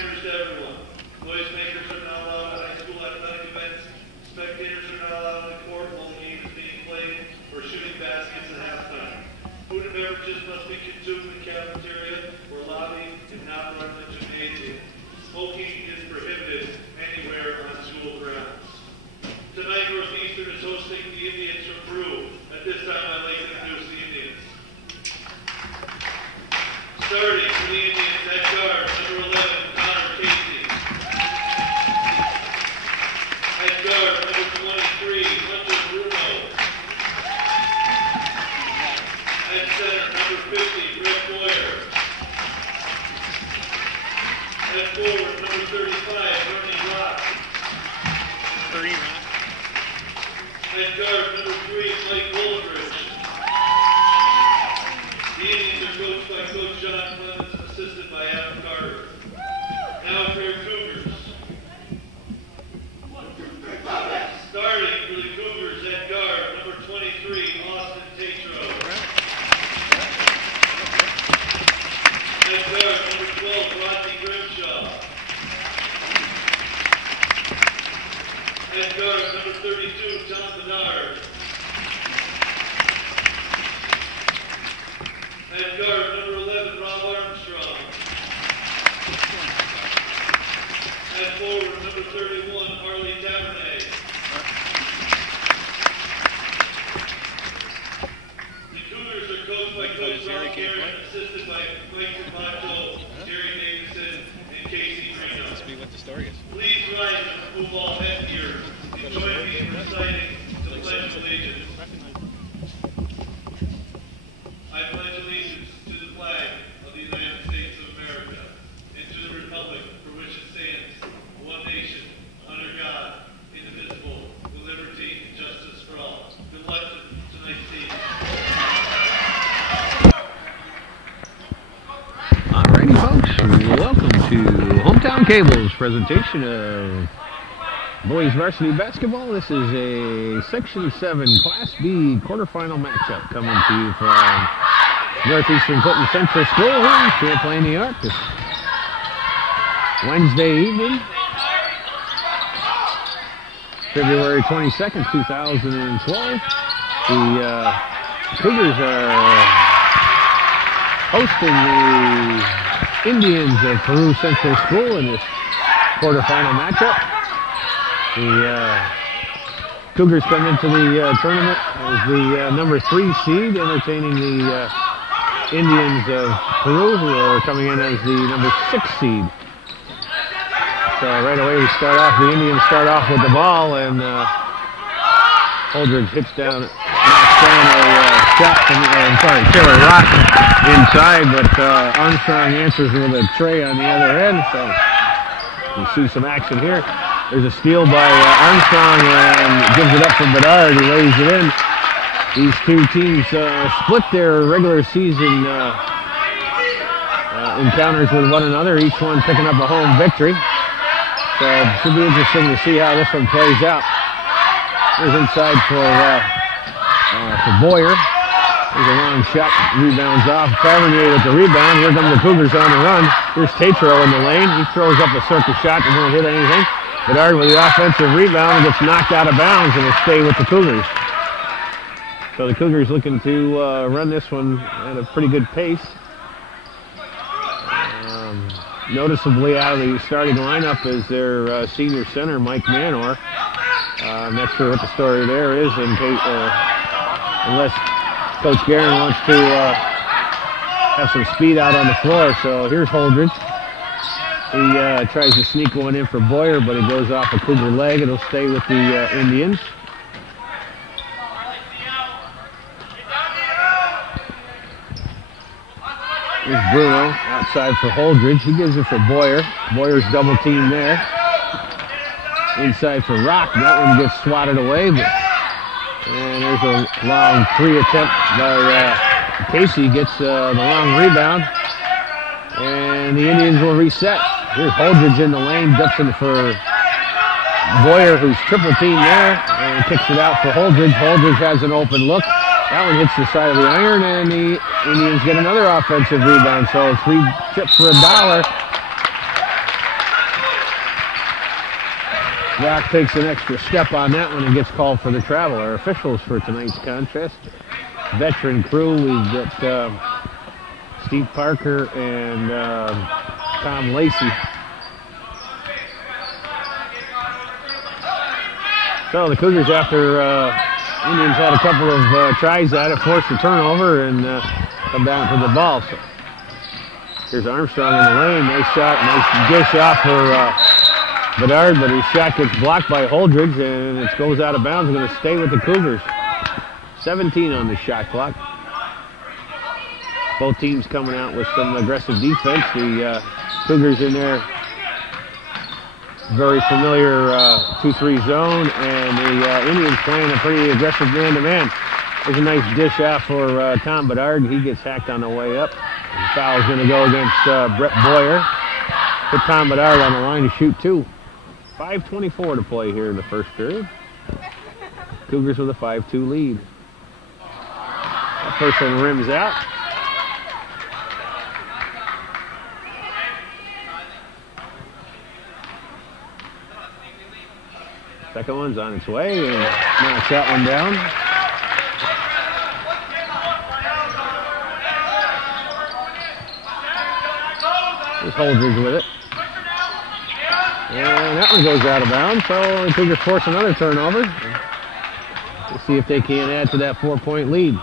To everyone. Noisemakers are not allowed at high school athletic events. Spectators are not allowed in the court while the game is being played or shooting baskets at halftime. Food and beverages must be consumed in the cafeteria or lobby and not run in the gymnasium. Smoking is prohibited anywhere on school grounds. Tonight, Northeastern is hosting the Indians from Peru. At this time, I'd like to introduce the Indians. Starting for the Indians at guard, number 11. At guard, number 23, Hunter Bruno. At center, number 50, Brett Boyer. At forward, number 35, Bernie Rock. At guard, number 3, Mike Woldridge. The Indians are coached by Coach John Clemens, assisted by Adam Carter. Now for your Cougars. Starting for the Cougars at guard, number 23, Austin Tatro. At guard, number 12, Rodney Grimshaw. At guard, number 32, Tom Bedard. At guard, number 11, Rob Armstrong. At forward, number 31, Harley Tavernet. The Cougars are coached by Coach Ron Garrett, assisted by Mike Rapato, Jerry Davidson, and Casey Reno. Must be what the story is. Please rise and remove all headgear and join me in reciting the Pledge of Allegiance. I pledge allegiance to the flag of the United States of America and to the republic for which it stands, one nation, under God, indivisible, with liberty and justice for all. Good luck to tonight's team. Alrighty, folks, welcome to Hometown Cable's presentation of boys varsity basketball. This is a Section 7 Class B quarterfinal matchup coming to you from Northeastern Clinton Central School in Champlain, New York. This Wednesday evening, February 22nd, 2012. The Cougars are hosting the Indians of Peru Central School in this quarterfinal matchup. The Cougars come into the tournament as the number 3 seed, entertaining the Indians of Peru, who are coming in as the number 6 seed. So right away we start off, the Indians start off with the ball, and Holdridge hits down, knocks down a shot from, Taylor Rock inside, but Armstrong answers with a tray on the other end, so you see some action here. There's a steal by Armstrong and gives it up for Bedard, who lays it in. These two teams split their regular season encounters with one another, each one picking up a home victory. So it should be interesting to see how this one plays out. Here's inside for Boyer. There's a long shot, rebounds off. Tavernier with the rebound. Here come the Cougars on the run. Here's Tatro in the lane. He throws up a circus shot that won't hit anything. Bedard with the offensive rebound gets knocked out of bounds and will stay with the Cougars. So the Cougars looking to run this one at a pretty good pace. Noticeably out of the starting lineup is their senior center, Mike Manor. Not sure what the story there is, in case, unless Coach Guerin wants to have some speed out on the floor. So here's Holdridge. He tries to sneak one in for Boyer, but it goes off a Cougar leg. It'll stay with the Indians. Here's Bruno outside for Holdridge. He gives it for Boyer. Boyer's double team there. Inside for Rock. That one gets swatted away. And there's a long 3 attempt by Casey. Gets the long rebound. And the Indians will reset. Here's Holdridge in the lane. Ducks in for Boyer, who's triple team there. And kicks it out for Holdridge. Holdridge has an open look. That one hits the side of the iron, and the Indians get another offensive rebound. So 3 chips for $1. Rock takes an extra step on that one and gets called for the travel. Our officials for tonight's contest, veteran crew, we've got Steve Parker and Tom Lacey. So the Cougars, after Indians had a couple of tries at it, forced a turnover and come down to the ball. So here's Armstrong in the lane. Nice shot, nice dish off for Bedard, but his shot gets blocked by Holdridge and it goes out of bounds. Going to stay with the Cougars. 17 on the shot clock. Both teams coming out with some aggressive defense. The Cougars in their very familiar 2-3 zone, and the Indians playing a pretty aggressive man-to-man. There's a nice dish off for Tom Bedard. He gets hacked on the way up. The foul's going to go against Brett Boyer. Put Tom Bedard on the line to shoot two. 5:24 to play here in the first period. Cougars with a 5-2 lead. That first one rims out. Second one's on its way and knocks that one down. There's Holdridge with it. And that one goes out of bounds, so the Cougars force another turnover. We'll see if they can add to that 4-point lead.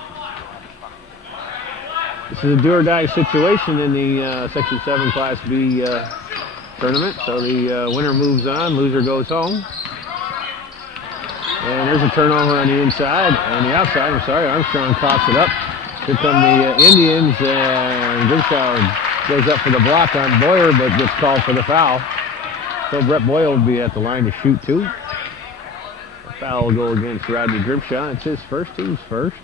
This is a do-or-die situation in the Section 7 Class B tournament, so the winner moves on, loser goes home. And there's a turnover on the inside, on the outside, I'm sorry, Armstrong coughs it up. Here come the Indians, and Grimshaw goes up for the block on Boyer, but gets called for the foul. So Brett Boyle will be at the line to shoot two. The foul will go against Rodney Grimshaw. It's his first, team's first.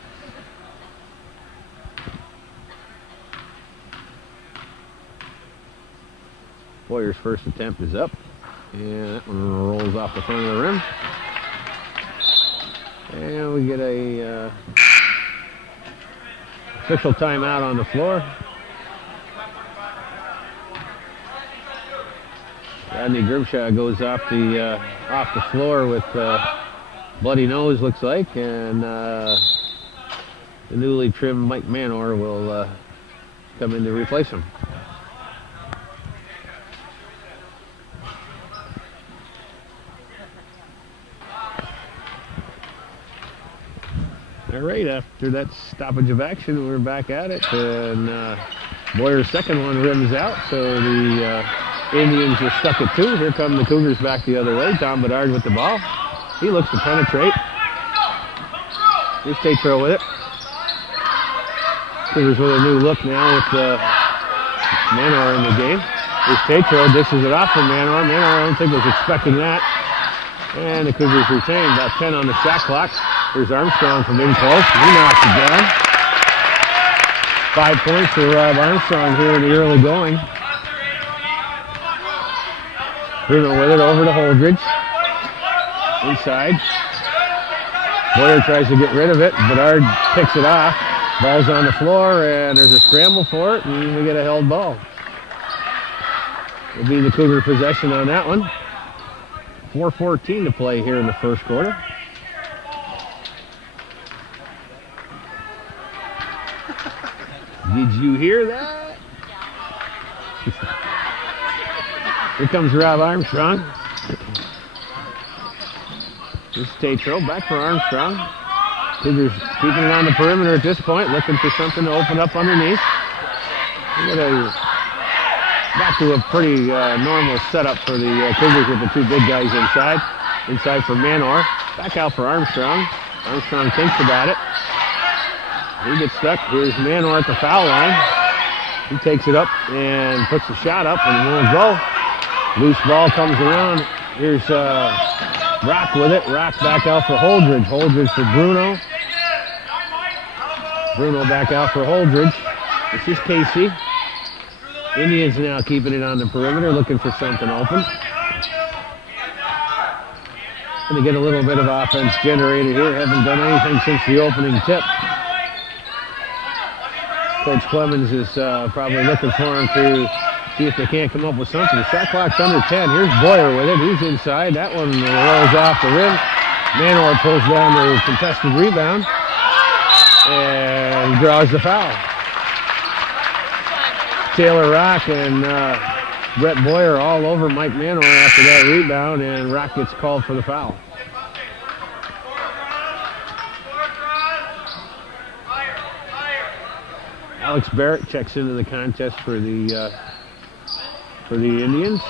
Boyer's first attempt is up, and that one rolls off the front of the rim. And we get a official timeout on the floor. Rodney Grimshaw goes off the floor with bloody nose, looks like, and the newly trimmed Mike Manor will come in to replace him. All right, after that stoppage of action, we're back at it, and Boyer's second one rims out, so the Indians are stuck at two. Here come the Cougars back the other way. Tom Bedard with the ball. He looks to penetrate. Here's Tatro with it. Cougars with a new look now with Manor in the game. Here's Tatro, dishes it off from Manor. Manor, I don't think was expecting that. And the Cougars retain about 10 on the shot clock. Here's Armstrong from in close. He knocks it down. 5 points for Rob Armstrong here in the early going. Bruno with it over to Holdridge. Inside. Boyer tries to get rid of it. Bedard picks it off. Ball's on the floor, and there's a scramble for it, and we get a held ball. It'll be the Cougar possession on that one. 4:14 to play here in the first quarter. Did you hear that? Here comes Rob Armstrong. This is Tatro, back for Armstrong. Cougars keeping it on the perimeter at this point, looking for something to open up underneath. We got back to a pretty normal setup for the Cougars with the two big guys inside. Inside for Manor. Back out for Armstrong. Armstrong thinks about it. He gets stuck. Here's Manor at the foul line. He takes it up and puts the shot up and won't go. Loose ball comes around. Here's Rock with it. Rock back out for Holdridge. Holdridge for Bruno. Bruno back out for Holdridge. This is Casey. Indians now keeping it on the perimeter, looking for something open. Going to get a little bit of offense generated here. Haven't done anything since the opening tip. Coach Clemens is probably looking for him to See if they can't come up with something. The shot clock's under 10. Here's Boyer with it. He's inside. That one rolls off the rim. Manor pulls down the contested rebound and draws the foul. Taylor Rock and Brett Boyer all over Mike Manor after that rebound, and Rock gets called for the foul. Alex Barrett checks into the contest for the Indians.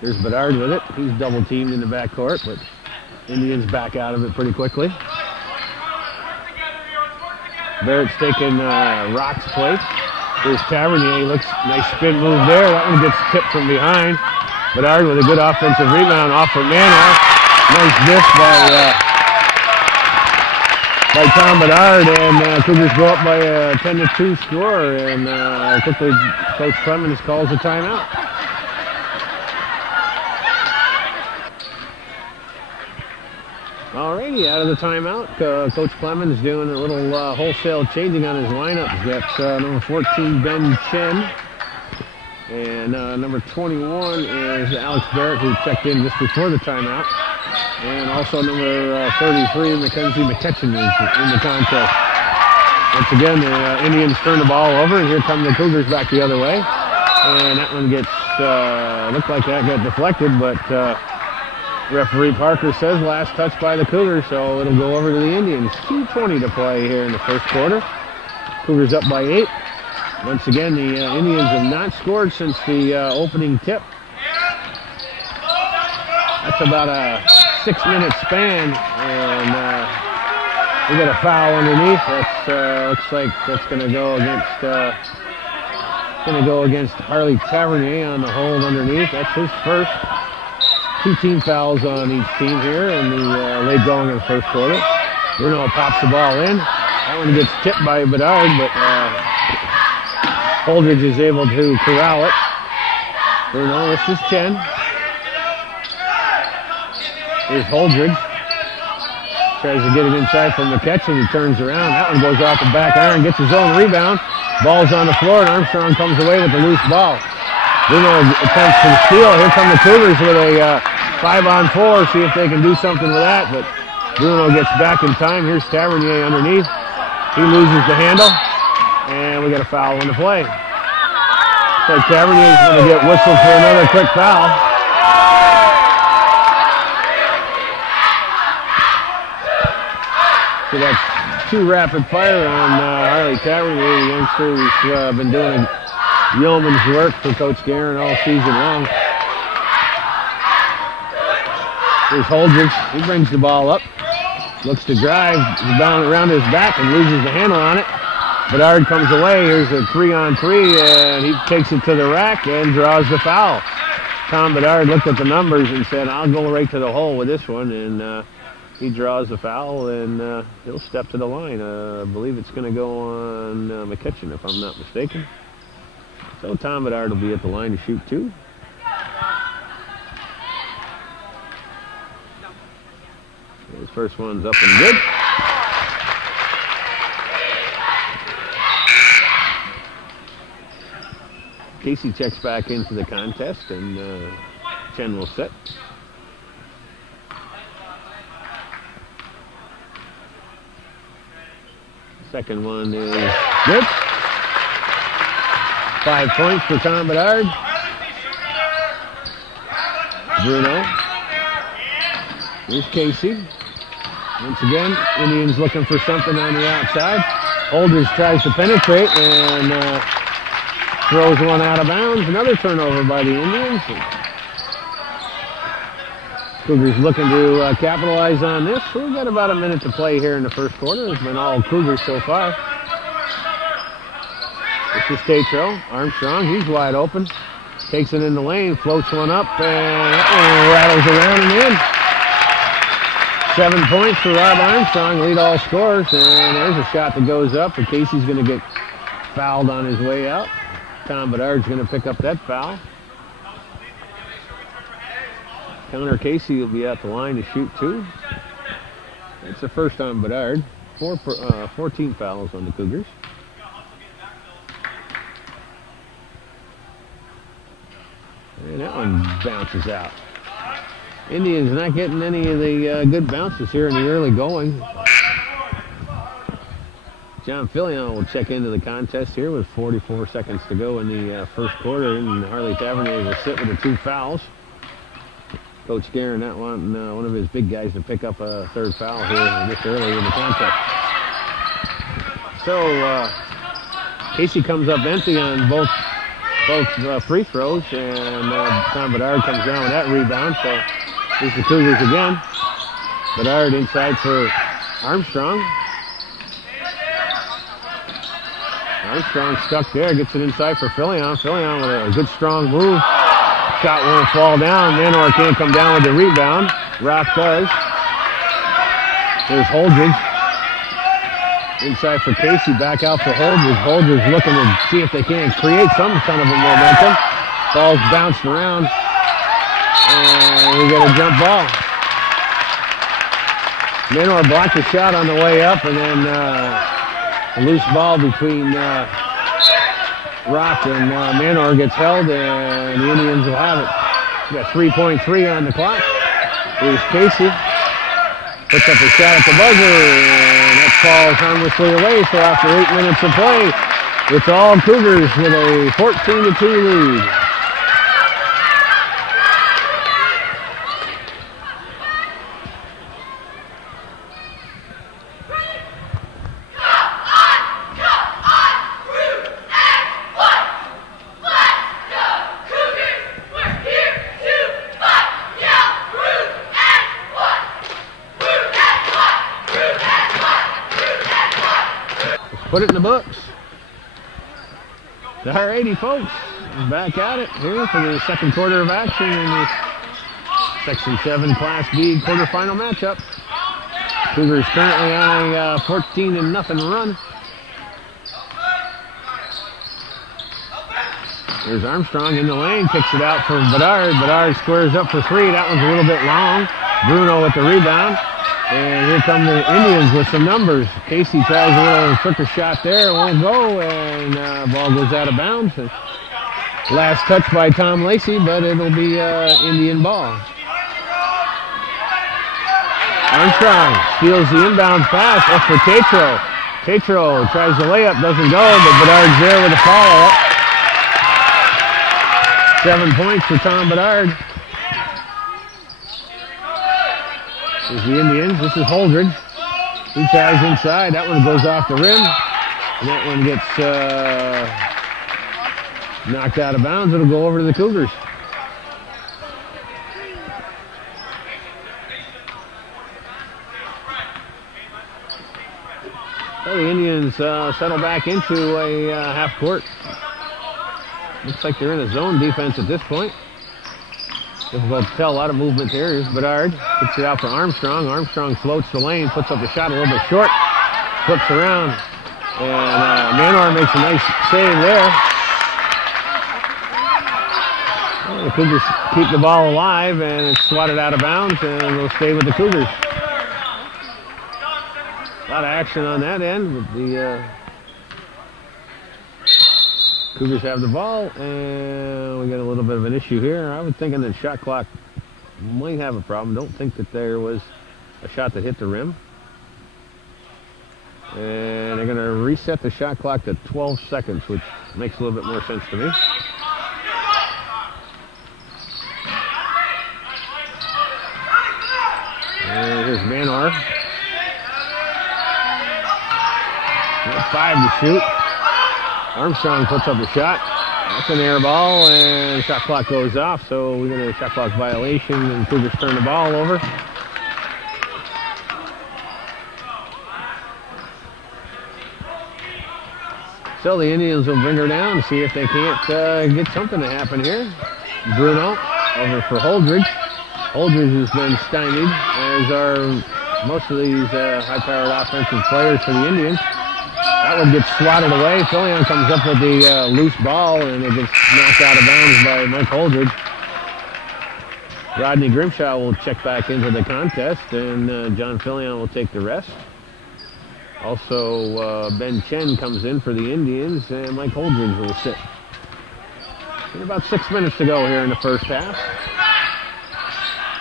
There's Bedard with it. He's double teamed in the backcourt, but Indians back out of it pretty quickly. Barrett's taking Rock's place. There's Tavernier. He looks nice spin move there. That one gets tipped from behind. Bedard with a good offensive rebound off for Manor. Nice miss by Tom Bedard, and Cougars go up by a 10-2 score, and quickly Coach Clemens calls a timeout. Alrighty, out of the timeout, Coach Clemens doing a little wholesale changing on his lineup. He's got number 14, Ben Chen, and number 21 is Alex Barrett, who checked in just before the timeout. And also number 33, Mackenzie McCutcheon, is in the contest. Once again, the Indians turn the ball over, and here come the Cougars back the other way. And that one gets, looked like that got deflected, but referee Parker says last touch by the Cougars, so it'll go over to the Indians. 2:20 to play here in the first quarter. Cougars up by 8. Once again, the Indians have not scored since the opening tip. That's about a 6-minute span, and we got a foul underneath. That's looks like that's going to go against Harley Tavernier on the hold underneath. That's his first. 2 team fouls on each team here in the late going of the first quarter. Bruno pops the ball in. That one gets tipped by Bedard, but Holdridge is able to corral it. Bruno, this is Chen. Here's Holdridge. Tries to get it inside from McCutcheon. He turns around. That one goes off the back iron, gets his own rebound. Ball's on the floor, and Armstrong comes away with the loose ball. Bruno attempts to steal. Here come the Cougars with a 5-on-4. See if they can do something with that, but Bruno gets back in time. Here's Tavernier underneath. He loses the handle, and we got a foul on the play. So Tavernier's going to get whistled for another quick foul. So that's 2 rapid fire on Harley Tavernier, the youngster who's been doing yeoman's work for Coach Guerin all season long. Here's Holdridge. He brings the ball up. Looks to drive down around his back and loses the handle on it. Bedard comes away. Here's a 3-on-3, and he takes it to the rack and draws the foul. Tom Bedard looked at the numbers and said, I'll go right to the hole with this one, and he draws the foul, and he'll step to the line. I believe it's going to go on McCutcheon, if I'm not mistaken. So Tom Bedard will be at the line to shoot 2. His first one's up and good. Casey checks back into the contest, and Chen will set. Second one is good. 5 points for Tom Bedard. Bruno. Here's Casey. Once again, Indians looking for something on the outside. Holdridge tries to penetrate and throws one out of bounds. Another turnover by the Indians. Cougars looking to capitalize on this. We've got about a minute to play here in the first quarter. It's been all Cougars so far. This is Tatro. Armstrong, he's wide open. Takes it in the lane, floats one up, and that one rattles around and in. 7 points for Rob Armstrong, lead all scorers, and there's a shot that goes up, and Casey's going to get fouled on his way out. Tom Bedard's going to pick up that foul. Connor Casey will be at the line to shoot 2. That's the first on Bedard. 14 fouls on the Cougars. And that one bounces out. Indians not getting any of the good bounces here in the early going. John Fillion will check into the contest here with 44 seconds to go in the first quarter, and Harley Tavernier will sit with the 2 fouls. Coach Guerin not wanting one of his big guys to pick up a 3rd foul here this early in the contest. So Casey comes up empty on both free throws, and Tom Bedard comes down with that rebound. So here's the Cougars again. Bedard inside for Armstrong. Armstrong stuck there, gets it inside for Fillion. Fillion with a good strong move. Shot won't fall down. Manor can't come down with the rebound. Rock does. There's Holdridge. Inside for Casey, back out for Holdridge. Holdridge looking to see if they can create some kind of a momentum. Ball's bounced around. And we get a jump ball. Manor blocked the shot on the way up, and then a loose ball between Rock and Manor gets held, and the Indians will have it. We got 3.3 on the clock. Here's Casey. Puts up a shot at the buzzer, and that falls harmlessly away. So after 8 minutes of play, it's all Cougars with a 14-2 lead. Put it in the books. The R80 folks back at it here for the second quarter of action in the Section 7 Class B quarterfinal matchup. Cougars currently on a 14-0 run. There's Armstrong in the lane, kicks it out for Bedard. Bedard squares up for 3. That one's a little bit long. Bruno with the rebound. And here come the Indians with some numbers. Casey tries a little quicker shot there. It won't go, and ball goes out of bounds. And last touch by Tom Lacey, but it'll be Indian ball. Armstrong steals the inbound pass up for Tatro. Tatro tries the layup, doesn't go, but Bedard's there with a follow-up. 7 points for Tom Bedard. Here's the Indians. This is Holdridge. He tries inside. That one goes off the rim. And that one gets knocked out of bounds. It'll go over to the Cougars. So the Indians settle back into a half court. Looks like they're in a zone defense at this point. Difficult to tell. A lot of movement there. Here's Bedard. Kicks it out for Armstrong. Armstrong floats the lane, puts up the shot a little bit short, flips around, and Manor makes a nice save there. Well, the Cougars keep the ball alive, and it's swatted out of bounds, and will stay with the Cougars. A lot of action on that end, but the Cougars have the ball, and we got a little bit of an issue here. I was thinking that shot clock might have a problem. Don't think that there was a shot that hit the rim. And they're going to reset the shot clock to 12 seconds, which makes a little bit more sense to me. And here's Manor. 5 to shoot. Armstrong puts up a shot. That's an air ball, and the shot clock goes off, so we're going to shot clock violation, and Cougars turn the ball over. So the Indians will bring her down, see if they can't get something to happen here. Bruno over for Holdridge. Holdridge has been stymied, as are most of these high-powered offensive players for the Indians. That one gets swatted away. Fillion comes up with the loose ball, and it gets knocked out of bounds by Mike Holdridge. Rodney Grimshaw will check back into the contest, and John Fillion will take the rest. Also, Ben Chen comes in for the Indians, and Mike Holdridge will sit. And about 6 minutes to go here in the first half.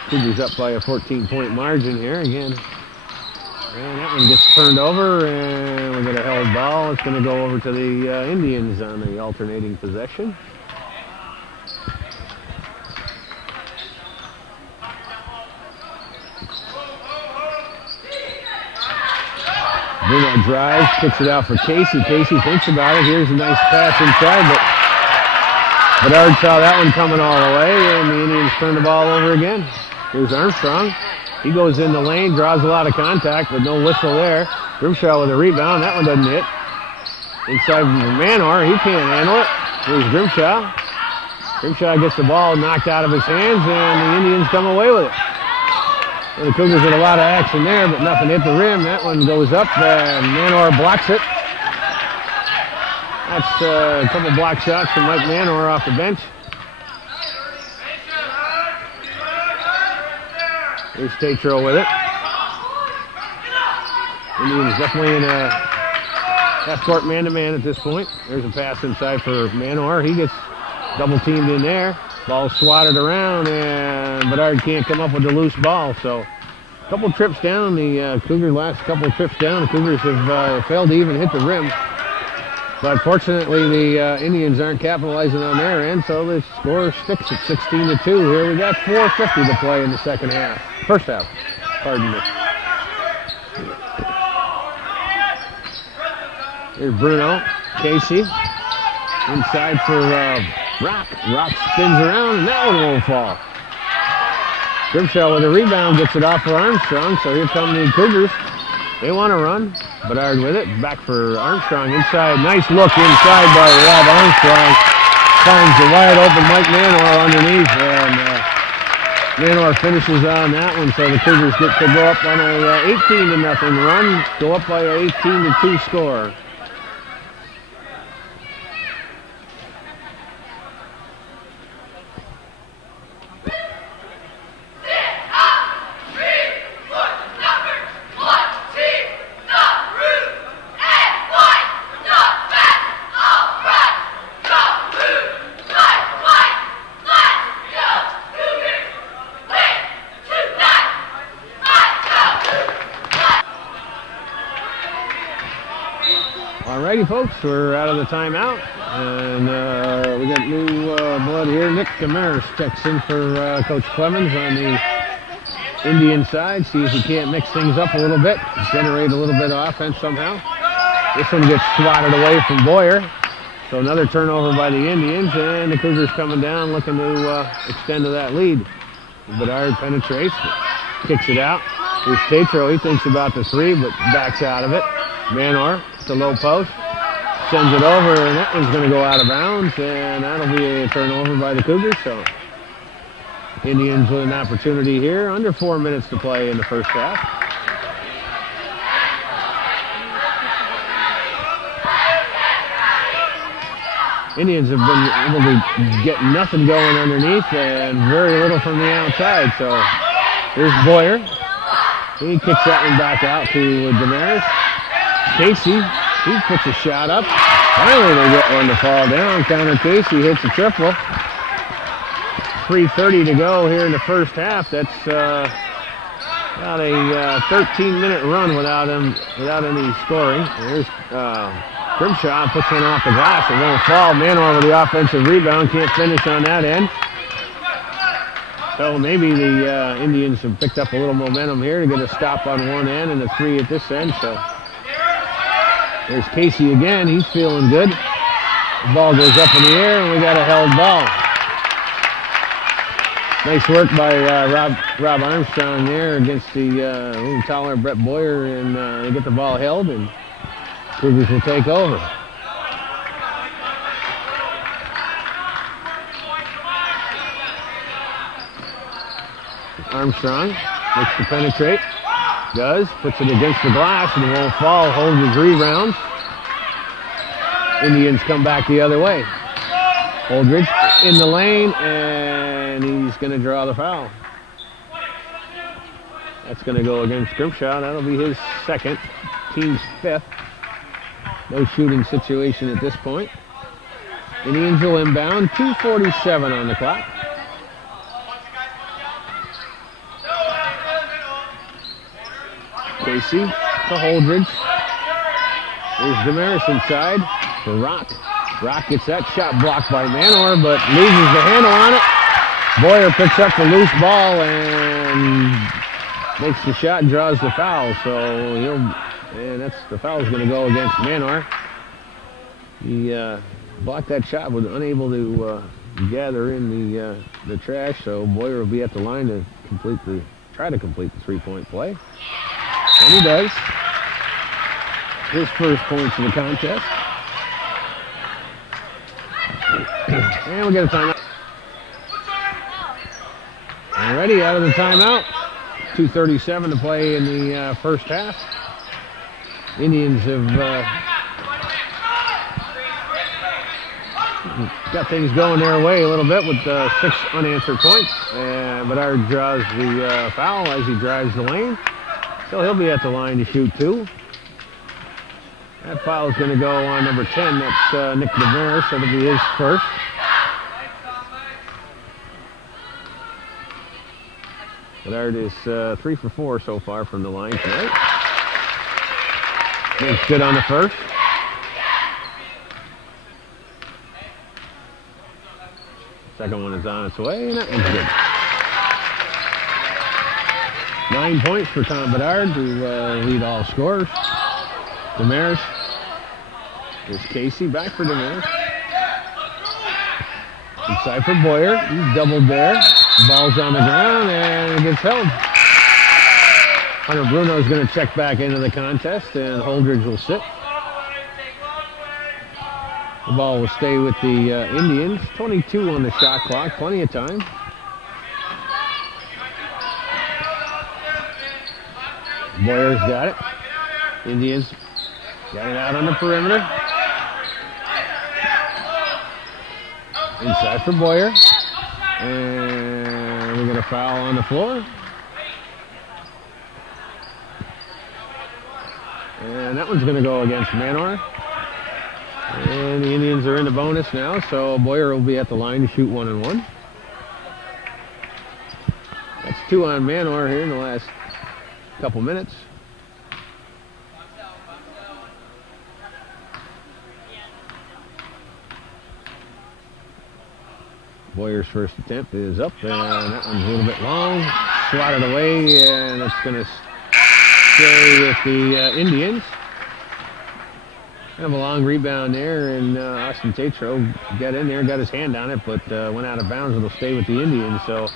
Cougars up by a 14-point margin here again. And that one gets turned over, and we get a held ball. It's going to go over to the Indians on the alternating possession. Bruno drives, kicks it out for Casey. Casey thinks about it. Here's a nice pass inside, but Bedard saw that one coming all the way, and the Indians turn the ball over again. Here's Armstrong. He goes in the lane, draws a lot of contact, but no whistle there. Grimshaw with a rebound. That one doesn't hit. Inside from Manor. He can't handle it. Here's Grimshaw. Grimshaw gets the ball knocked out of his hands, and the Indians come away with it. Well, the Cougars had a lot of action there, but nothing hit the rim. That one goes up, and Manor blocks it. That's a couple block shots from Mike Manor off the bench. Here's Tatro with it. Indians definitely in a half-court man-to-man at this point. There's a pass inside for Manor. He gets double-teamed in there. Ball swatted around, and Bedard can't come up with the loose ball. So a couple trips down. The Cougars, last couple trips down, the Cougars have failed to even hit the rim. But fortunately, the Indians aren't capitalizing on their end, so the score sticks at 16-2 here. We got 4:50 to play in the second half. First half, pardon me. Here's Bruno. Casey. Inside for Rock. Rock spins around, and that one won't fall. Grimshaw with a rebound, gets it off for Armstrong, so here come the Cougars. They want to run. Bedard with it. Back for Armstrong. Inside. Nice look inside by Rob Armstrong. Finds the wide open Mike Manor underneath, and Manor finishes on that one, so the Cougars get to go up on a 18-0 run, go up by a 18-2 score. Alrighty, folks, we're out of the timeout, and we got new blood here. Nick Damaris checks in for Coach Clemens on the Indian side. See if he can't mix things up a little bit, generate a little bit of offense somehow. This one gets swatted away from Boyer. So another turnover by the Indians, and the Cougars coming down looking to extend to that lead. Bedard penetrates, kicks it out. Here's Tatro. He thinks about the three, but backs out of it. Manor, the low post, sends it over, and that one's going to go out of bounds, and that'll be a turnover by the Cougars. So Indians with an opportunity here. Under 4 minutes to play in the first half. Indians have been able to get nothing going underneath and very little from the outside. So here's Boyer. He kicks that one back out to Damaris. Casey, he puts a shot up. Finally they get one to fall down. Counter Casey hits a triple. 3:30 to go here in the first half. That's about a 13-minute run without any scoring. There's Grimshaw puts one off the glass. It won't fall. Manor with the offensive rebound. Can't finish on that end. So maybe the Indians have picked up a little momentum here to get a stop on one end and a three at this end. So there's Casey again. He's feeling good. The ball goes up in the air, and we got a held ball. Nice work by Rob Armstrong there against the little taller Brett Boyer, and they get the ball held, and Cougars will take over. Armstrong looks to penetrate. Does. Puts it against the glass, and it won't fall. Holds his rebound. Indians come back the other way. Holdridge in the lane, and he's going to draw the foul. That's going to go against Grimshaw. That'll be his second, team's fifth. No shooting situation at this point. Indians will inbound, 2:47 on the clock. Casey to Holdridge. Here's Damaris inside for Rock. Rock gets that shot blocked by Manor, but loses the handle on it. Boyer picks up the loose ball and makes the shot and draws the foul. So the foul is going to go against Manor. He blocked that shot, was unable to gather in the trash. So Boyer will be at the line to try to complete the three-point play. And he does. His first points of the contest. And we get a timeout. Already out of the timeout. 2:37 to play in the first half. Indians have got things going their way a little bit with 6 unanswered points. And Bedard draws the foul as he drives the lane. So he'll be at the line to shoot 2. That foul is going to go on number 10. That's Nick Damaris. That'll be his first. Bedard is 3 for 4 so far from the line tonight. Makes good on the first. Second one is on its way, and that one's good. 9 points for Tom Bedard to lead all scorers. Damaris. There's Casey, back for Damaris. Inside for Boyer. He's doubled there. Ball's on the ground and it gets held. Hunter Bruno is going to check back into the contest and Holdridge will sit. The ball will stay with the Indians. 22 on the shot clock, plenty of time. Boyer's got it. Indians got it out on the perimeter. Inside for Boyer. And we get a foul on the floor. And that one's going to go against Manor. And the Indians are in the bonus now, so Boyer will be at the line to shoot 1 and 1. That's 2 on Manor here in the last couple minutes. Boyer's first attempt is up, and that one's a little bit long. Swatted away, and it's going to stay with the Indians. Kind of a long rebound there, and Austin Tatro got in there, got his hand on it, but went out of bounds. It'll stay with the Indians, so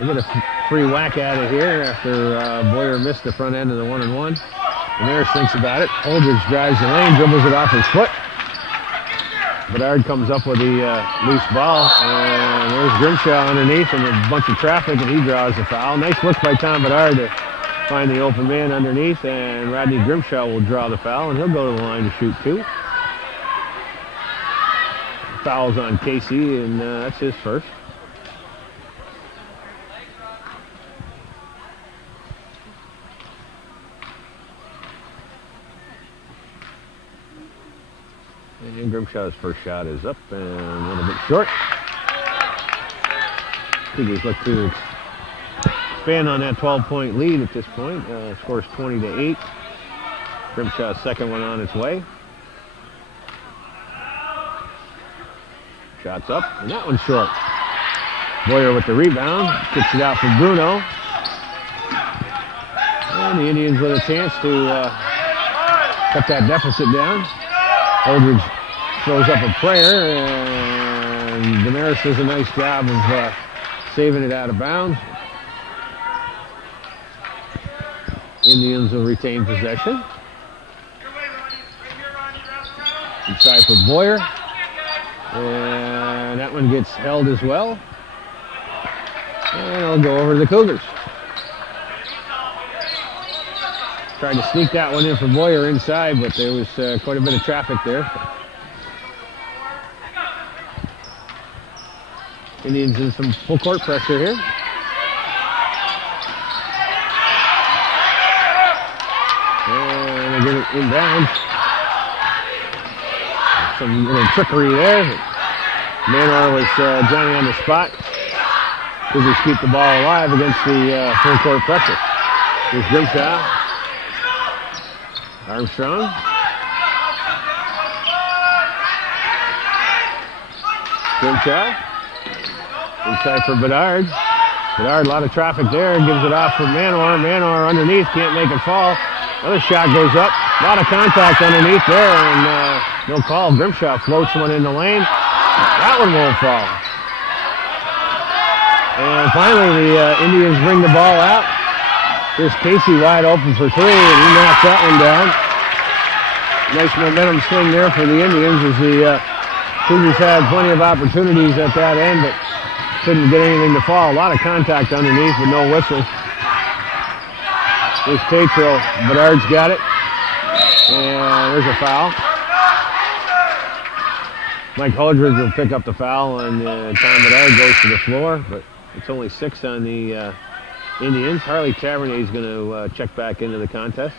they get a free whack at it here after Boyer missed the front end of the 1 and 1. Damaris thinks about it. Holdridge drives the lane, dribbles it off his foot. Bedard comes up with the loose ball, and there's Grimshaw underneath and a bunch of traffic, and he draws the foul. Nice look by Tom Bedard to find the open man underneath, and Rodney Grimshaw will draw the foul, and he'll go to the line to shoot 2. Foul's on Casey, and that's his first. And Grimshaw's first shot is up and a little bit short. Cougars look to expand on that 12-point lead at this point. Scores 20-8. Grimshaw's second one on its way. Shots up, and that one's short. Boyer with the rebound, kicks it out for Bruno. And the Indians with a chance to cut that deficit down. Holdridge throws up a prayer, and Damaris does a nice job of saving it out of bounds. Indians will retain possession. Inside for Boyer. And that one gets held as well. And I'll go over to the Cougars. Tried to sneak that one in for Boyer inside, but there was quite a bit of traffic there. Indians in some full court pressure here. And they get it inbound. Some little trickery there. Manor was Johnny on the spot. Cougars keep the ball alive against the full court pressure. Here's Grimshaw. Armstrong. Grimshaw. Inside for Bedard. Bedard, a lot of traffic there. Gives it off for Manor. Manor underneath, can't make it fall. Another shot goes up. A lot of contact underneath there, and no call. Grimshaw floats one in the lane. That one won't fall. And finally, the Indians bring the ball out. Here's Casey wide open for three, and he knocks that one down. Nice momentum swing there for the Indians as the Cougars had plenty of opportunities at that end, but couldn't get anything to fall. A lot of contact underneath with no whistle. Here's Tatro. Bedard's got it. And there's a foul. Mike Holdridge will pick up the foul, and Tom Bedard goes to the floor, but it's only 6 on the Indians. Harley Tavernier is going to check back into the contest.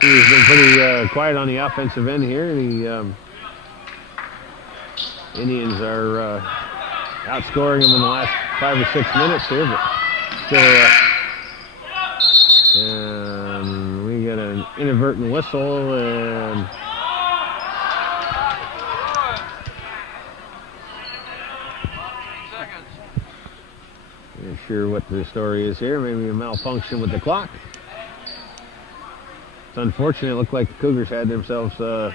He's been pretty quiet on the offensive end here. The Indians are outscoring them in the last 5 or 6 minutes here, but still, and we get an inadvertent whistle, and not sure what the story is here. Maybe a malfunction with the clock. It's unfortunate. It looked like the Cougars had themselves a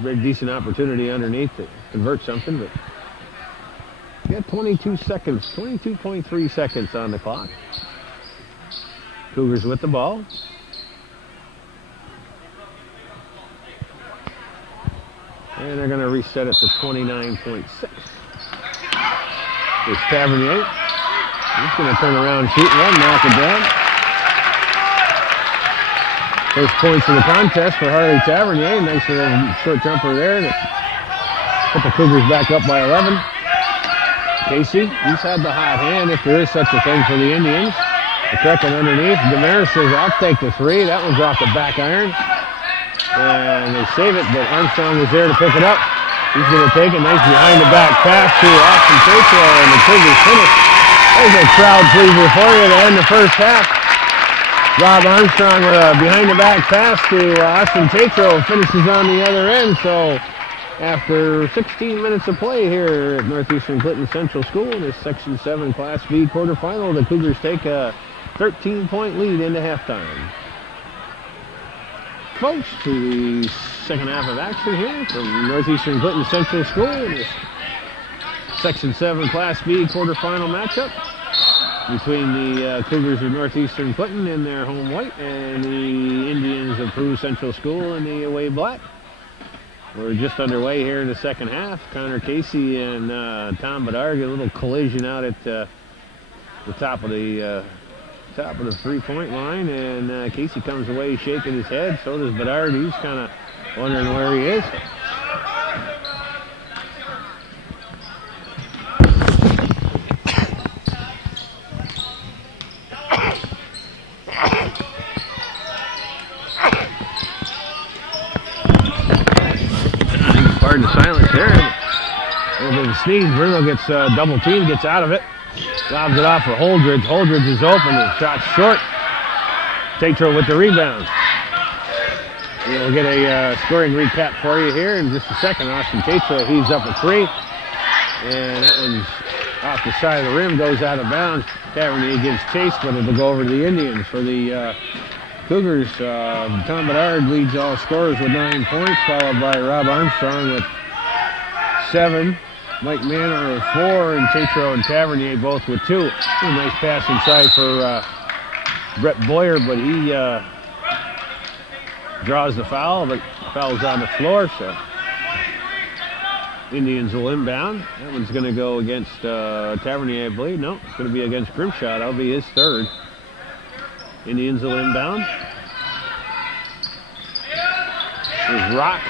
very decent opportunity underneath to convert something, but we got 22 seconds, 22.3 seconds on the clock. Cougars with the ball. And they're going to reset it to 29.6. There's Tavernier. He's going to turn around, shoot one, knock it down. First points in the contest for Harley Tavernier. Nice little short jumper there. And it put the Cougars back up by 11. Casey, he's had the hot hand, if there is such a thing for the Indians. The second underneath. Damaris says, I'll take the three. That one's off the back iron. And they save it, but Armstrong was there to pick it up. He's going to take it. Nice behind-the-back pass to Austin Tatro, and the Cougars finish. There's a crowd pleaser for you to end the first half. Rob Armstrong with a behind-the-back pass to Austin Tatro finishes on the other end. So after 16 minutes of play here at Northeastern Clinton Central School in this Section 7 Class B quarterfinal, the Cougars take a 13-point lead into halftime. Close to the second half of action here from Northeastern Clinton Central School in this Section 7 Class B quarterfinal matchup between the Cougars of Northeastern Clinton in their home white and the Indians of Peru Central School in the away black. We're just underway here in the second half. Connor Casey and Tom Bedard get a little collision out at the top of the three-point line, and Casey comes away shaking his head. So does Bedard. He's kind of wondering where he is. Pardon the silence there. A little bit of a sneeze. Bruno gets double teamed, gets out of it. Lobs it off for Holdridge. Holdridge is open. The shot's short. Tatro with the rebound. We'll get a scoring recap for you here in just a second. Austin Tatro heaves up a three. And that one's off the side of the rim, goes out of bounds. Tavernier gives chase, but it'll go over to the Indians. For the Cougars, Tom Bedard leads all scorers with 9 points, followed by Rob Armstrong with 7. Mike Manor with 4, and Tatro and Tavernier both with 2. A nice pass inside for Brett Boyer, but he draws the foul, but foul's on the floor, so Indians will inbound. That one's going to go against Tavernier, I believe. No, it's going to be against Grimshaw. That'll be his third. Indians will inbound. There's Rock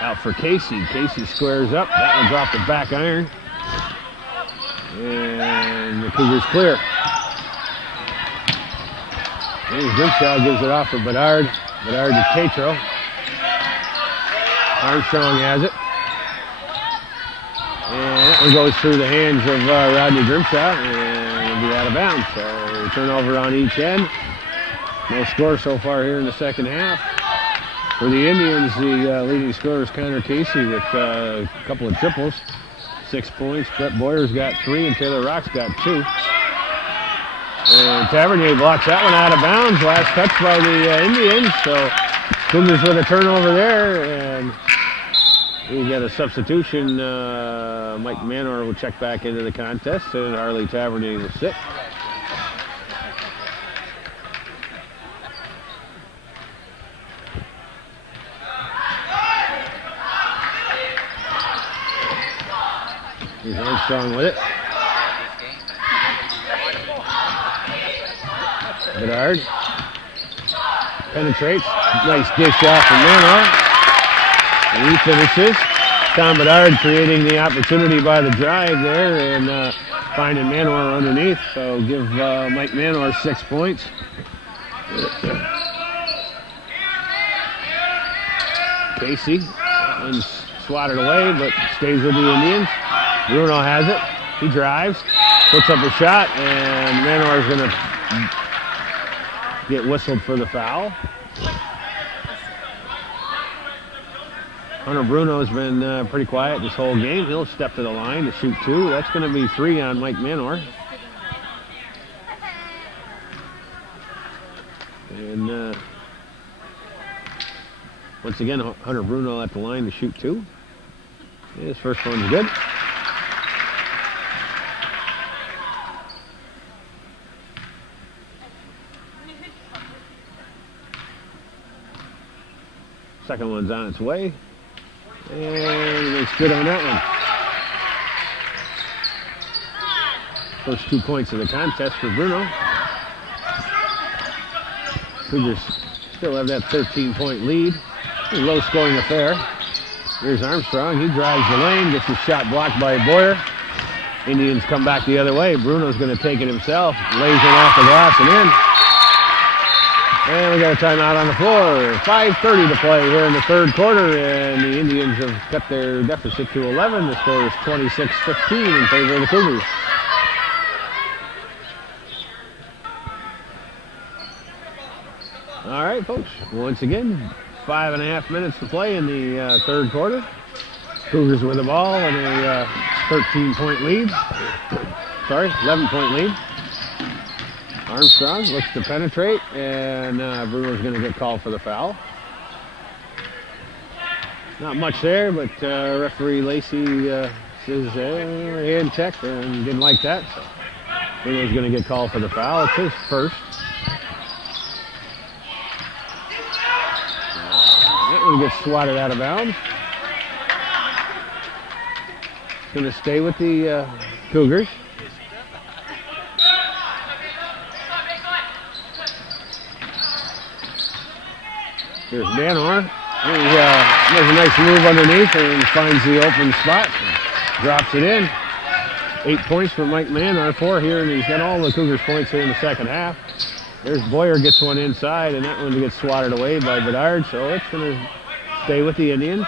out for Casey. Casey squares up. That one dropped the back iron. And the Cougars clear. And Grimshaw gives it off for Bedard. Bedard to Tatro. Armstrong has it. And that one goes through the hands of Rodney Grimshaw and will be out of bounds. So turnover on each end. No score so far here in the second half. For the Indians, the leading scorer is Connor Casey with a couple of triples. 6 points. Brett Boyer's got 3 and Taylor Rock's got 2. And Tavernier blocks that one out of bounds. Last touch by the Indians. So Cougars with a turnover there. And we got a substitution. Mike Manor will check back into the contest. And Harley Tavernier will sit. Here's Armstrong with it. Bedard penetrates. Nice dish off from Manor. And he finishes. Tom Bedard creating the opportunity by the drive there and finding Manor underneath. So give Mike Manor 6 points. Casey and swatted away, but stays with the Indians. Bruno has it. He drives, puts up a shot, and Manor is going to get whistled for the foul. Hunter Bruno has been pretty quiet this whole game. He'll step to the line to shoot 2. That's going to be 3 on Mike Manor. And once again, Hunter Bruno at the line to shoot 2. His first one's good. Second one's on its way. And it's good on that one. First 2 points of the contest for Bruno. Cougars still have that 13-point lead. A low-scoring affair. Here's Armstrong. He drives the lane, gets his shot blocked by Boyer. Indians come back the other way. Bruno's going to take it himself. Lays it off the glass and in. And we got a timeout on the floor. 5:30 to play here in the third quarter, and the Indians have cut their deficit to 11. The score is 26-15 in favor of the Cougars. All right, folks. Once again, 5.5 minutes to play in the third quarter. Cougars with the ball and a 13-point lead. Sorry, 11-point lead. Armstrong looks to penetrate, and Bruno's going to get called for the foul. Not much there, but referee Lacey says hand check and didn't like that. So Bruno's going to get called for the foul. It's his first. That one gets swatted out of bounds. It's going to stay with the Cougars. Here's Manor. He does a nice move underneath and finds the open spot. Drops it in. 8 points for Mike Manor, 4 here, and he's got all the Cougars points here in the second half. There's Boyer gets one inside, and that one gets swatted away by Bedard, so it's going to stay with the Indians.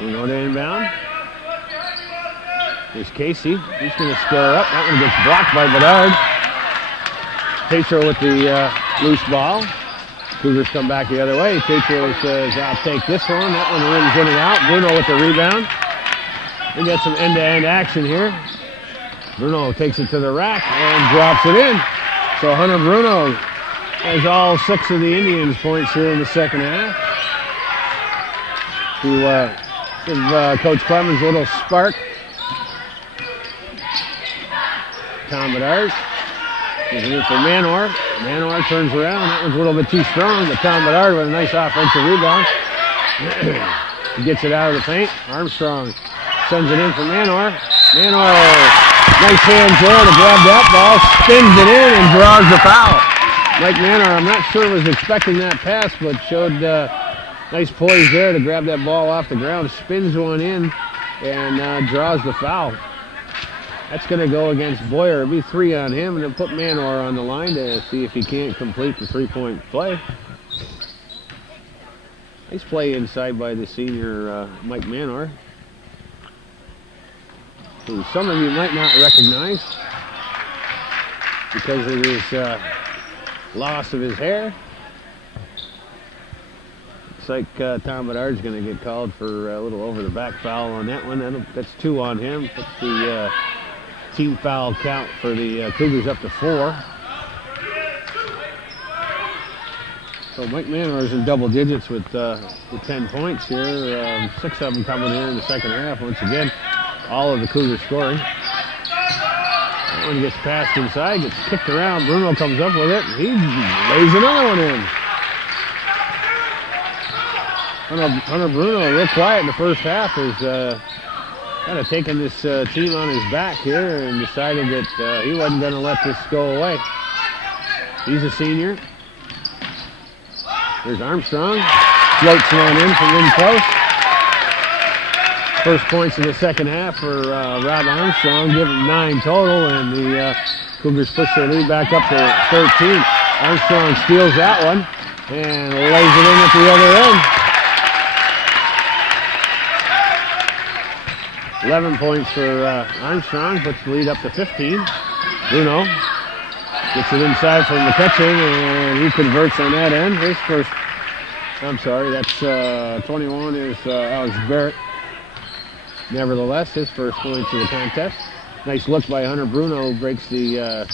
We go to inbound. Here's Casey. He's going to square up. That one gets blocked by Bedard. Tatro with the loose ball. Cougars come back the other way. Tatro says, I'll take this one. That one rims in and out. Bruno with the rebound. We got some end-to-end action here. Bruno takes it to the rack and drops it in. So Hunter Bruno has all 6 of the Indians' points here in the second half. To give Coach Clemens a little spark. Tom Bedard. He's in for Manor. Manor turns around. That one's a little bit too strong, but Tom Bedard with a nice offensive rebound. He gets it out of the paint. Armstrong sends it in for Manor. Manor, nice hands there to grab that ball, spins it in and draws the foul. Mike Manor, I'm not sure was expecting that pass, but showed nice poise there to grab that ball off the ground, spins one in and draws the foul. That's going to go against Boyer. It'll be 3 on him, and then put Manor on the line to see if he can't complete the 3-point play. Nice play inside by the senior Mike Manor, who some of you might not recognize because of his loss of his hair. Looks like Tom Bedard's going to get called for a little over the back foul on that one. That's 2 on him. Puts the team foul count for the Cougars up to 4. So Mike Manor is in double digits with 10 points here. 6 of them coming here in the second half. Once again, all of the Cougars scoring. That one gets passed inside, gets kicked around. Bruno comes up with it. He lays another one in. Hunter Bruno, real quiet in the first half, is kind of taking this team on his back here and decided that he wasn't going to let this go away. He's a senior. There's Armstrong. Floats one in from in close. First points in the second half for Rob Armstrong, give him 9 total, and the Cougars push their lead back up to 13. Armstrong steals that one and lays it in at the other end. 11 points for Armstrong, puts the lead up to 15. Bruno gets it inside from McCutcheon, and he converts on that end. His first, I'm sorry, that's 21 is Alex Barrett. Nevertheless, his first points of the contest. Nice look by Hunter Bruno, breaks the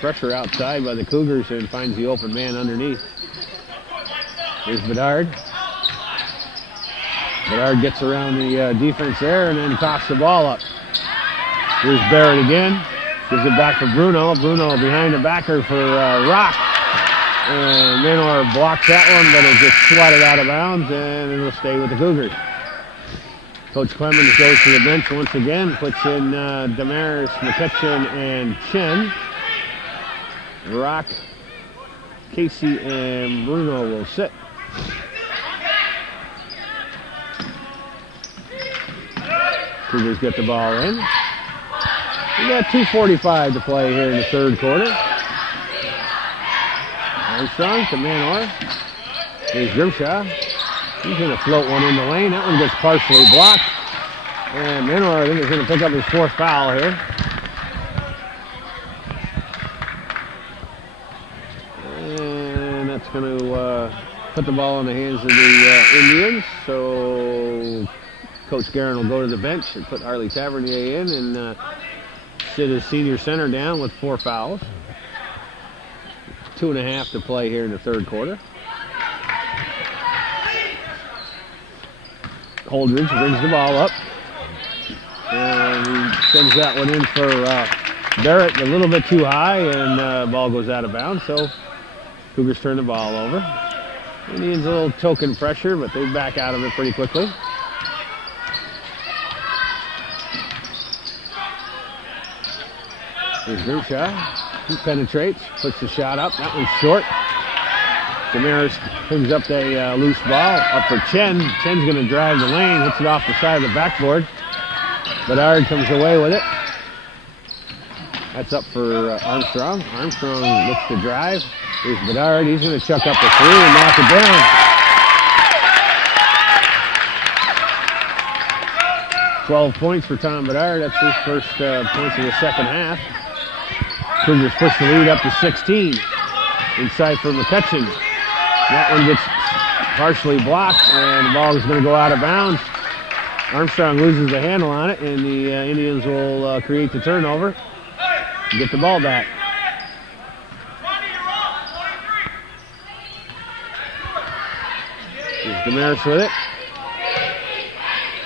pressure outside by the Cougars and finds the open man underneath. Here's Bedard. Bedard gets around the defense there and then coughs the ball up. Here's Barrett again. Gives it back to Bruno. Bruno behind the backer for Rock. And Manor blocks that one, but it gets swatted out of bounds, and it'll stay with the Cougars. Coach Clemens goes to the bench once again, puts in Damaris, McCutcheon, and Chen. Rock, Casey, and Bruno will sit. Cougars get the ball in. We got 2:45 to play here in the third quarter. Armstrong to Manor. Here's Grimshaw. He's going to float one in the lane. That one gets partially blocked. And Manor, I think, is going to pick up his 4th foul here. And that's going to put the ball in the hands of the Indians. So Coach Guerin will go to the bench and put Harley Tavernier in and sit his senior center down with 4 fouls. 2.5 to play here in the third quarter. Holdridge brings the ball up. And he sends that one in for Barrett a little bit too high, and the ball goes out of bounds. So Cougars turn the ball over. Indians a little token pressure, but they back out of it pretty quickly. Here's Grimshaw. He penetrates, puts the shot up. That one's short. Damaris brings up the loose ball. Up for Chen. Chen's going to drive the lane. Hits it off the side of the backboard. Bedard comes away with it. That's up for Armstrong. Armstrong looks to drive. Here's Bedard. He's going to chuck up the 3 and knock it down. $12 points for Tom Bedard. That's his first points of the second half. Cougars push the lead up to 16. Inside for McCutcheon. That one gets partially blocked, and the ball is going to go out of bounds. Armstrong loses the handle on it, and the Indians will create the turnover and get the ball back. Here's Damaris with it.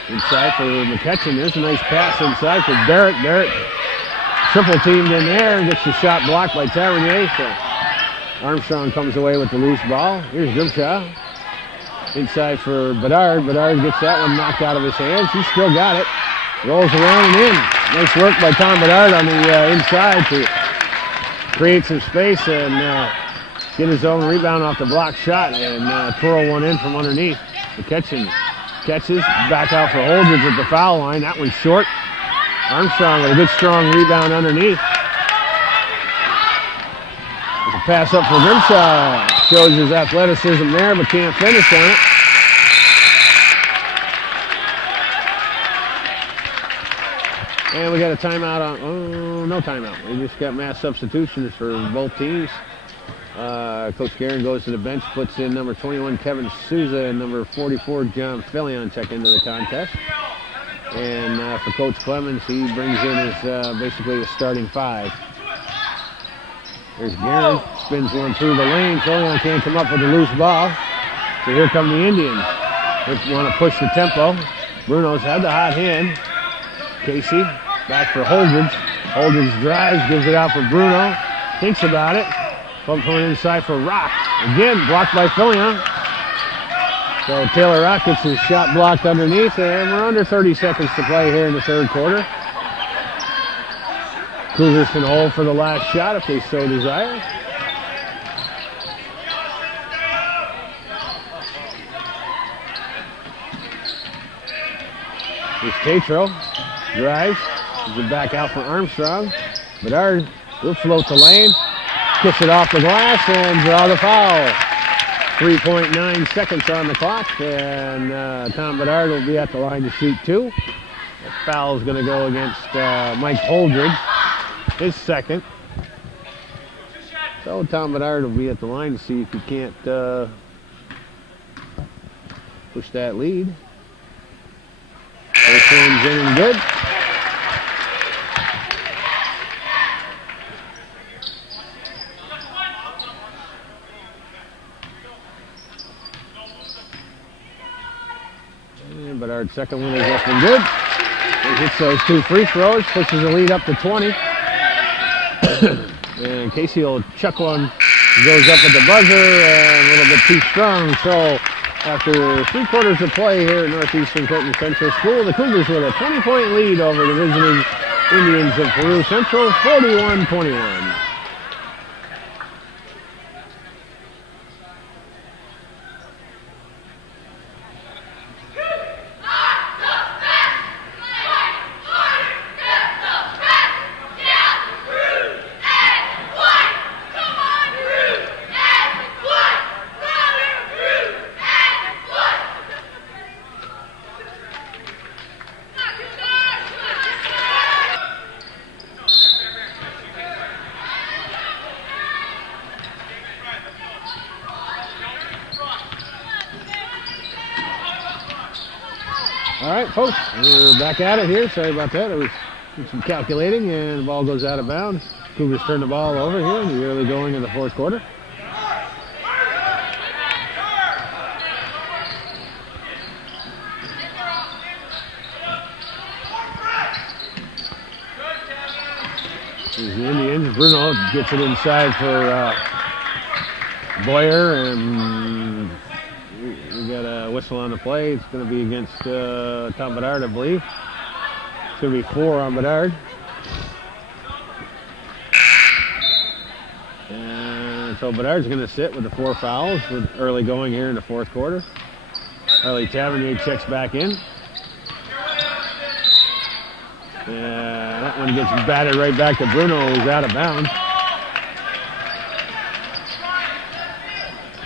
Inside for McCutcheon. There's a nice pass inside for Barrett. Barrett triple teamed in there and gets the shot blocked by Tavernier. So Armstrong comes away with the loose ball. Here's Grimshaw. Inside for Bedard. Bedard gets that one knocked out of his hands. He's still got it. Rolls around and in. Nice work by Tom Bedard on the inside to create some space and get his own rebound off the block shot and twirl one in from underneath. McCutcheon catches, back out for Holdridge at the foul line. That one's short. Armstrong with a good strong rebound underneath. With a pass up for Grimshaw. Shows his athleticism there, but can't finish on it. And we got a timeout on, oh, no timeout. We just got mass substitutions for both teams. Coach Guerin goes to the bench, puts in number 21, Kevin Souza, and number 44, John Fillion, check into the contest. And for Coach Clemens, he brings in his basically his starting five. There's Guerin, spins one through the lane. Fillion can't come up with a loose ball. So here come the Indians. They want to push the tempo. Bruno's had the hot hand. Casey back for Holdridge. Holdridge drives, gives it out for Bruno. Thinks about it. Pump going inside for Rock. Again, blocked by Fillion. So Taylor Rock gets his shot blocked underneath, and we're under 30 seconds to play here in the third quarter. Cougars can hold for the last shot if they so desire. Here's Tatro. Drives. Gives it back out for Armstrong. Bedard will float the lane. Kicks it off the glass and draw the foul. 3.9 seconds on the clock, and Tom Bedard will be at the line to shoot two. The foul is going to go against Mike Holdridge, his second. So Tom Bedard will be at the line to see if he can't push that lead. First one's in and good. Bedard's second one is up and good. He hits those two free throws, pushes the lead up to 20. And Casey will chuck one, goes up at the buzzer, and a little bit too strong. So after 3 quarters of play here at Northeastern Clinton Central School, the Cougars with a 20-point lead over the visiting Indians of Peru Central, 41-21. All right, folks, we're back at it here. Sorry about that. It was some calculating, and the ball goes out of bounds. Cougars turn the ball over here in the early going of the fourth quarter. Here's the Indians. Bruno gets it inside for Boyer, and we got a whistle on the play. It's going to be against Tom Bedard, I believe. It's going to be 4 on Bedard. And so Bedard's going to sit with the 4 fouls with early going here in the fourth quarter. Harley Tavernier checks back in. And that one gets batted right back to Bruno, who's out of bounds.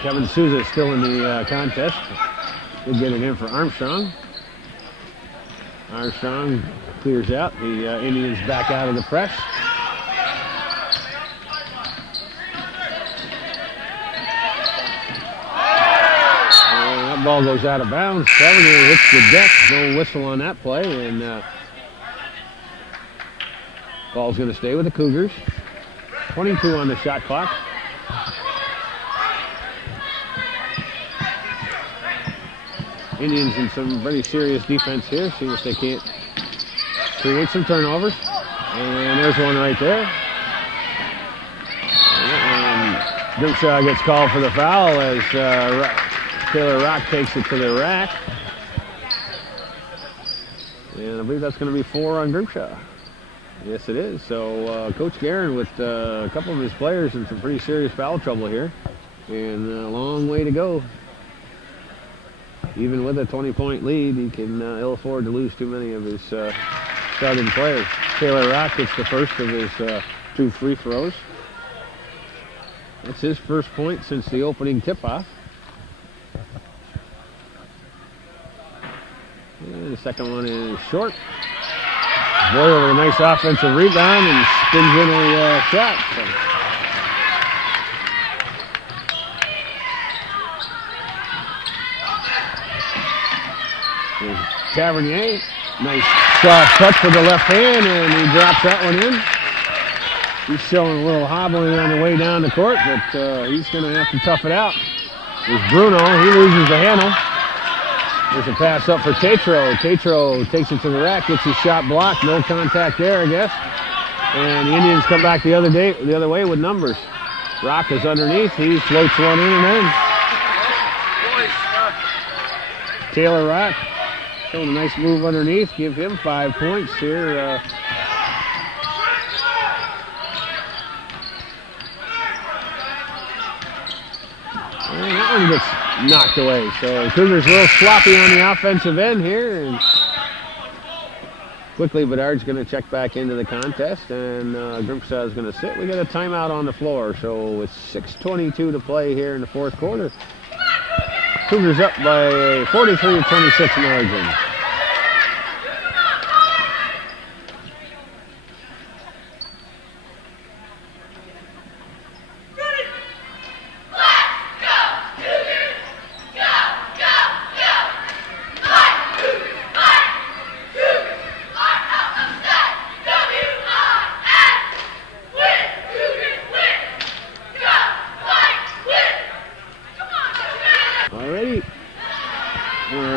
Kevin Souza is still in the contest. We'll get it in for Armstrong. Armstrong clears out. The Indians back out of the press. And that ball goes out of bounds. Tavernier hits the deck. No whistle on that play. And ball's going to stay with the Cougars. 22 on the shot clock. Indians in some pretty serious defense here. See if they can't create some turnovers. And there's one right there. And Grimshaw gets called for the foul as Taylor Rock takes it to the rack. And I believe that's going to be 4 on Grimshaw. Yes, it is. So Coach Guerin with a couple of his players in some pretty serious foul trouble here. And a long way to go. Even with a 20-point lead, he can ill afford to lose too many of his starting players. Taylor Rock gets the first of his 2 free throws. That's his first point since the opening tip-off. And the second one is short. Boyer with a nice offensive rebound and spins in a shot. So. There's Tavernier. Nice soft touch with the left hand, and he drops that one in. He's showing a little hobbling on the way down the court, but he's going to have to tough it out. There's Bruno. He loses the handle. There's a pass up for Tatro. Tatro takes it to the rack, gets his shot blocked. No contact there, I guess. And the Indians come back the other way with numbers. Rock is underneath. He floats one in and in. Taylor Rock showing a nice move underneath. Give him 5 points here. And that one gets knocked away. So Cougars a little sloppy on the offensive end here. And quickly, Bedard's going to check back into the contest, and Grimstad is going to sit. We got a timeout on the floor, so it's 6:22 to play here in the fourth quarter. Cougars up by a 43-26 margin.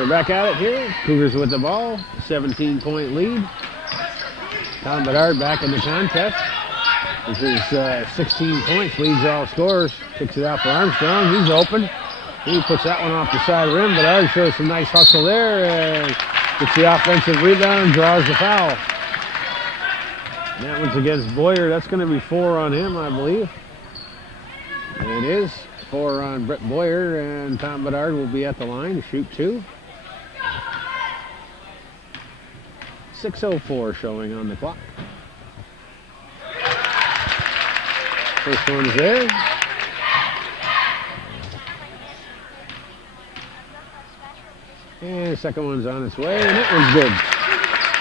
Back at it here. Cougars with the ball. 17-point lead. Tom Bedard back in the contest. This is 16 points. Leads all scorers. Kicks it out for Armstrong. He's open. He puts that one off the side rim. Bedard shows some nice hustle there and gets the offensive rebound and draws the foul. And that one's against Boyer. That's going to be 4 on him, I believe. And it is 4 on Brett Boyer, and Tom Bedard will be at the line to shoot 2. 6:04 showing on the clock. First one's there. And the second one's on its way, and that one's good.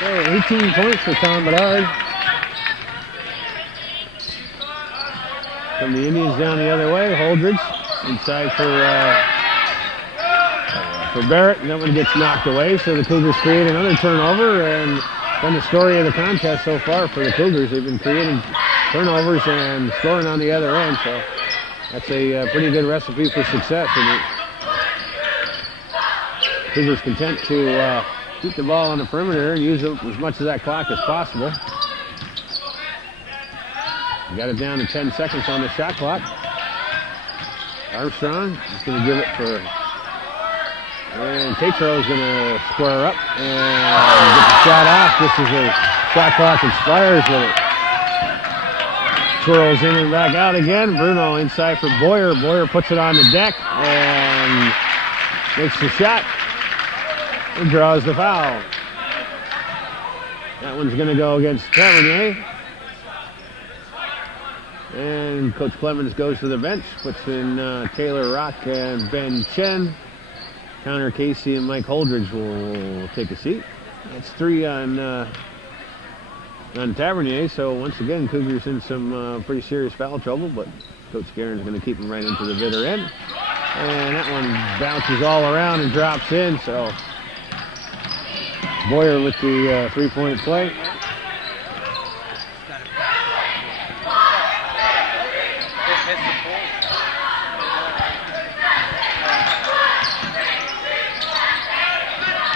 So 18 points for Tom Bedard. From the Indians down the other way, Holdridge inside for Barrett, and that one gets knocked away, so the Cougars create another turnover, and then the story of the contest so far for the Cougars. They've been creating turnovers and scoring on the other end, so that's a pretty good recipe for success. And the Cougars content to keep the ball on the perimeter and use as much of that clock as possible. Got it down to 10 seconds on the shot clock. Armstrong is going to give it for... And Tatro is going to square up and get the shot off. This is a shot clock expires with it. Twirls in and back out again. Bruno inside for Boyer. Boyer puts it on the deck and makes the shot and draws the foul. That one's going to go against Tavernier. And Coach Clemens goes to the bench, puts in Taylor Rock and Ben Chen. Connor Casey and Mike Holdridge will take a seat. That's 3 on Tavernier. So once again, Cougars in some pretty serious foul trouble, but Coach Guerin's going to keep them right into the bitter end. And that one bounces all around and drops in. So Boyer with the 3-point play.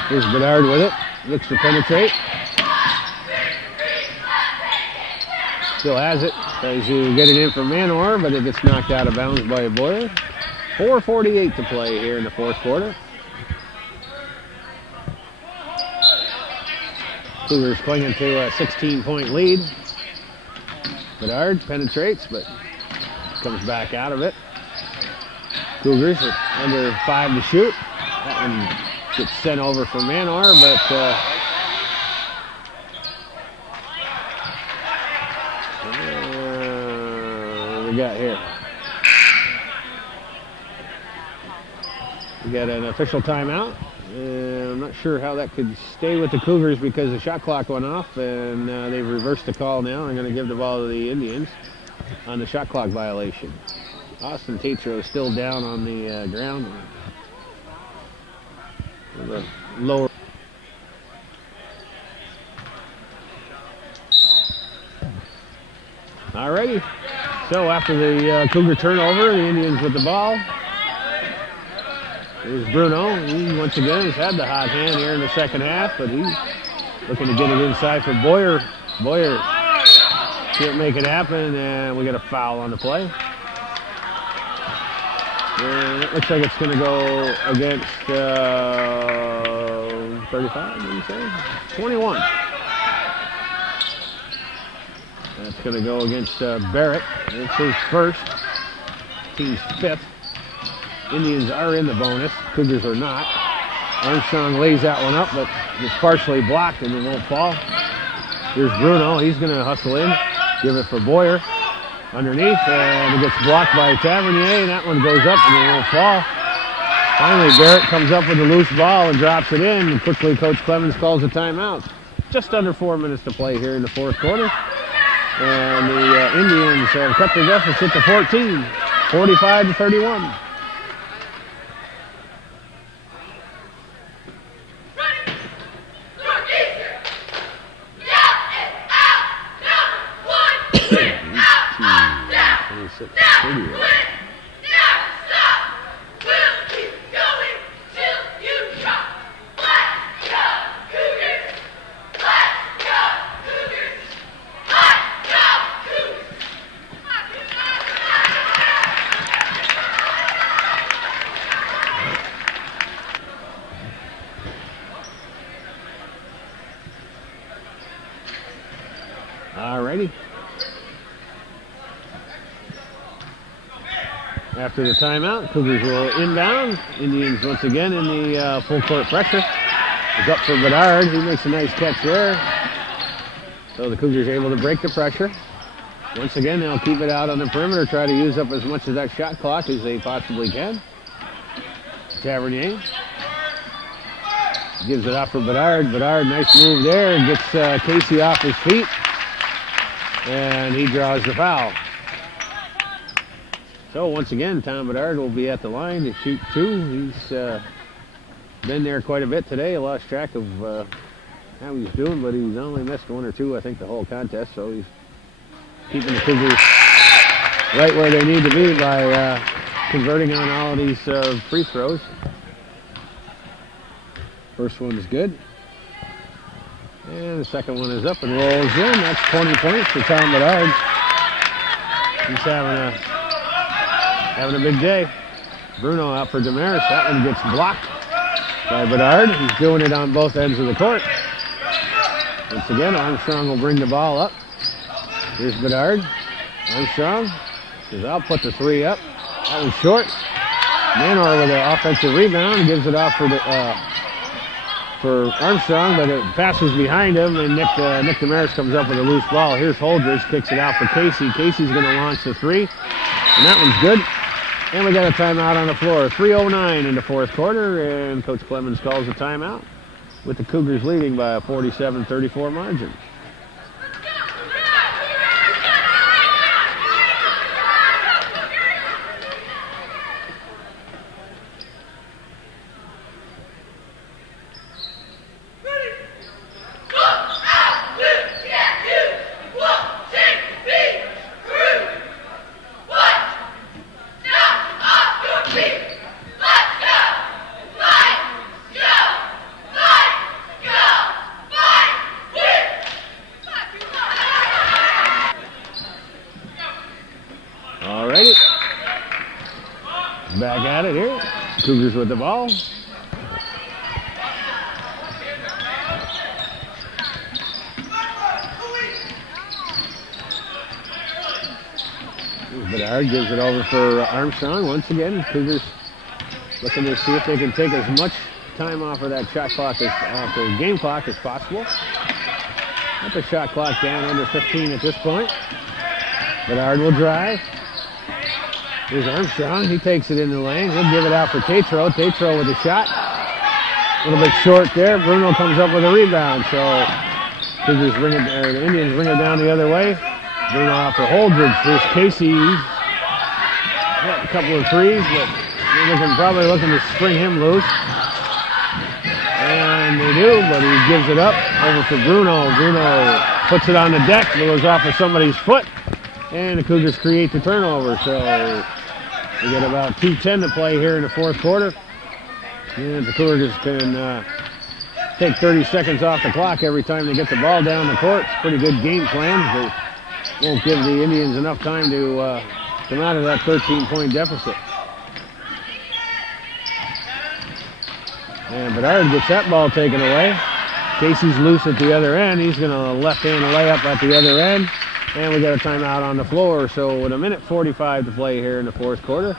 Here's Bedard with it. Looks to penetrate. Still has it. Tries to get it in for Manor, but it gets knocked out of bounds by Boyer. 4:48 to play here in the fourth quarter. Cougars clinging to a 16-point lead. Bedard penetrates, but comes back out of it. Cougars are under 5 to shoot. That one gets sent over for Manor, but got here? We got an official timeout. I'm not sure how that could stay with the Cougars because the shot clock went off, and they've reversed the call now. They're going to give the ball to the Indians on the shot clock violation. Austin Tatro is still down on the ground. With a lower. Alrighty. So after the Cougar turnover, the Indians with the ball. Here's Bruno. He once again has had the hot hand here in the second half, but he's looking to get it inside for Boyer. Boyer can't make it happen, and we got a foul on the play. And it looks like it's going to go against 35, did you say? 21. That's going to go against Barrett. It's his first, team's fifth. Indians are in the bonus. Cougars are not. Armstrong lays that one up, but it's partially blocked and it won't fall. Here's Bruno. He's going to hustle in. Give it for Boyer. Underneath, and it gets blocked by Tavernier, and that one goes up and it won't fall. Finally, Barrett comes up with a loose ball and drops it in, and quickly Coach Clemens calls a timeout. Just under 4 minutes to play here in the fourth quarter. And the Indians have cut their deficit to 14, 45-31. Alrighty. After the timeout, Cougars will inbound. Indians once again in the full court pressure. It's up for Bedard. He makes a nice catch there. So the Cougars are able to break the pressure. Once again, they'll keep it out on the perimeter, try to use up as much of that shot clock as they possibly can. Tavernier gives it off for Bedard. Bedard, nice move there. Gets Casey off his feet. And he draws the foul. So once again, Tom Bedard will be at the line to shoot two. He's been there quite a bit today. I lost track of how he's doing, but he's only missed one or two, I think, the whole contest. So he's keeping the Cougars right where they need to be by converting on all of these free throws. First one is good. And the second one is up and rolls in. That's 20 points for Tom Bedard. He's having a big day. Bruno out for Damaris. That one gets blocked by Bedard. He's doing it on both ends of the court. Once again, Armstrong will bring the ball up. Here's Bedard. Armstrong says, I'll put the three up. That was short. Manor with an offensive rebound. Gives it off for Armstrong, but it passes behind him, and Nick Damaris comes up with a loose ball. Here's Holdridge, kicks it out for Casey. Casey's going to launch the three, and that one's good. And we got a timeout on the floor. 3:09 in the fourth quarter, and Coach Clemens calls a timeout with the Cougars leading by a 47-34 margin. Back at it here. Cougars with the ball. Bedard gives it over for Armstrong. Once again, Cougars looking to see if they can take as much time off of that shot clock, off the game clock as possible. Got the shot clock down under 15 at this point. Bedard will drive. Here's Armstrong. He takes it in the lane. He'll give it out for Tatro. Tatro with a shot. A little bit short there. Bruno comes up with a rebound. So Cougars bring it, the Indians bring it down the other way. Bruno out for Holdridge. Here's Casey. Got a couple of threes, but they're probably looking to spring him loose. And they do, but he gives it up over for Bruno. Bruno puts it on the deck. It goes off of somebody's foot. And the Cougars create the turnover. So we get about 2:10 to play here in the fourth quarter. And the Cougars can take 30 seconds off the clock every time they get the ball down the court. It's a pretty good game plan. They won't give the Indians enough time to come out of that 13-point deficit. And Bedard gets that ball taken away. Casey's loose at the other end. He's going to left-hand layup at the other end. And we got a timeout on the floor. So with 1:45 to play here in the fourth quarter,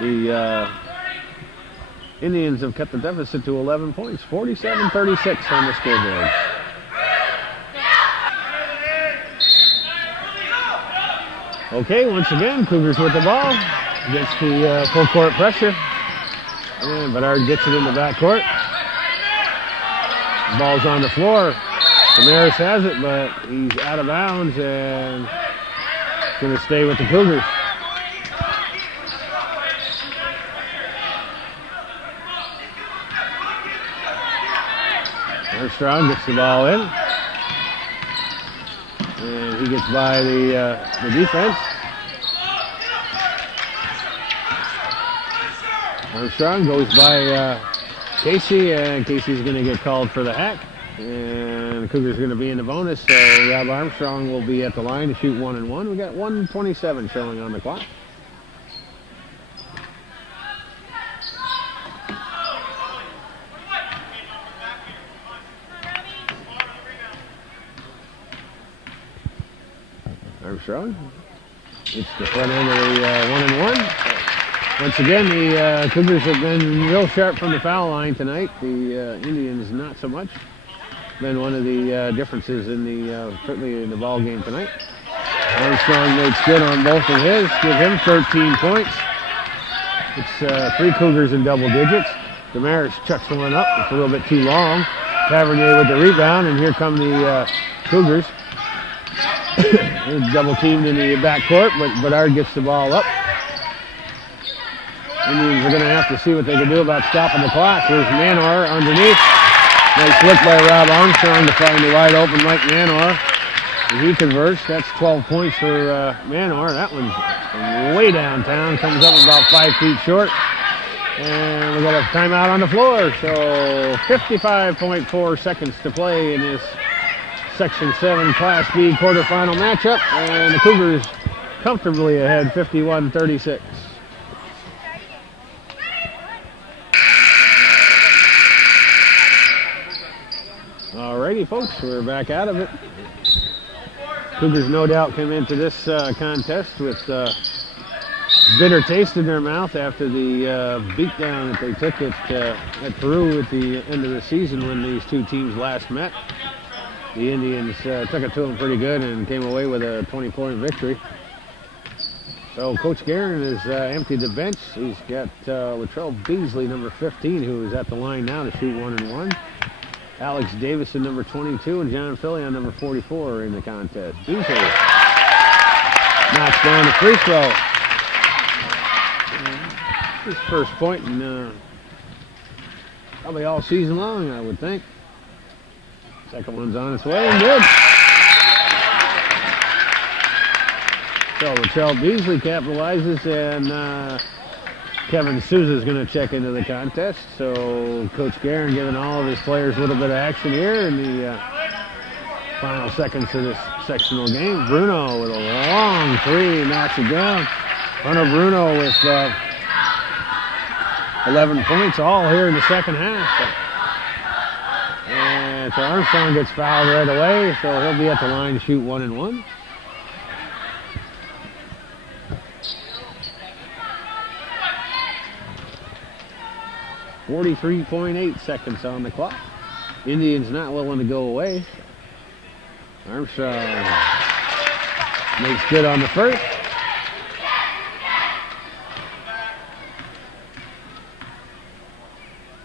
the Indians have cut the deficit to 11 points, 47-36 on the scoreboard. Okay, once again, Cougars with the ball against the full court pressure. And Bedard gets it in the backcourt. Ball's on the floor. Damaris has it, but he's out of bounds and going to stay with the Cougars. Armstrong gets the ball in. And he gets by the defense. Armstrong goes by Casey, and Casey's going to get called for the hack. And the Cougars are going to be in the bonus, so Rob Armstrong will be at the line to shoot 1 and 1. We got 1:27 showing on the clock. Armstrong. It's the front end of the 1 and 1. Once again, the Cougars have been real sharp from the foul line tonight. The Indians not so much. Been one of the differences in the certainly in the ball game tonight. Armstrong makes good on both of his. Give him 13 points. It's 3 Cougars in double digits. Damaris chucks one up. It's a little bit too long. Tavernier with the rebound, and here come the Cougars. Double teamed in the backcourt, but Bedard gets the ball up. Indians are going to have to see what they can do about stopping the clock. Here's Manor underneath. Nice look by Rob Armstrong to find the wide open Mike Manor. And he converts. That's 12 points for Manor. That one's way downtown. Comes up about 5 feet short. And we got a timeout on the floor. So 55.4 seconds to play in this Section 7 Class B quarterfinal matchup. And the Cougars comfortably ahead, 51-36. Alrighty, folks, we're back out of it. Cougars no doubt came into this contest with bitter taste in their mouth after the beatdown that they took at Peru at the end of the season when these two teams last met. The Indians took it to them pretty good and came away with a 20-point victory. So Coach Guerin has emptied the bench. He's got Latrell Beasley, number 15, who is at the line now to shoot 1 and 1. Alex Davison, number 22, and John Fillion, number 44, are in the contest. Beasley knocks down the free throw. His first point in probably all season long, I would think. Second one's on its way and good. So Latrell Beasley capitalizes, and Kevin Souza is going to check into the contest. So Coach Guerin giving all of his players a little bit of action here in the final seconds of this sectional game. Bruno with a long three, knocks it down. Hunter Bruno with 11 points, all here in the second half. And so Armstrong gets fouled right away, so he'll be at the line to shoot 1 and 1. .8 seconds on the clock. Indians not willing to go away. Armstrong makes good on the first.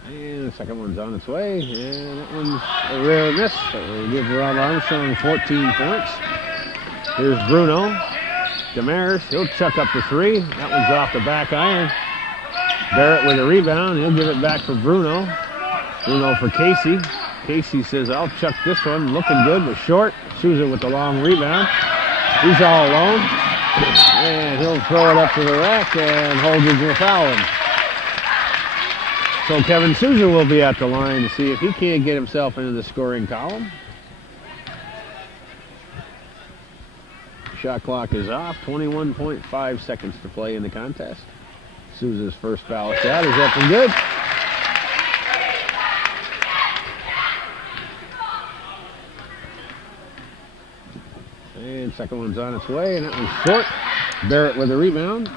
And the second one's on its way, and that one's a rare miss, but we'll give Rob Armstrong 14 points. Here's Bruno. Damaris, he'll chuck up the three. That one's off the back iron. Barrett with a rebound. He'll give it back for Bruno. Bruno for Casey. Casey says, I'll chuck this one. Looking good, but short. Souza with the long rebound. He's all alone. And he'll throw it up to the rack, and Holdridge will foul him. So Kevin Souza will be at the line to see if he can't get himself into the scoring column. Shot clock is off. 21.5 seconds to play in the contest. Souza's first foul shot is up and good. And second one's on its way, and that one's short. Barrett with a rebound.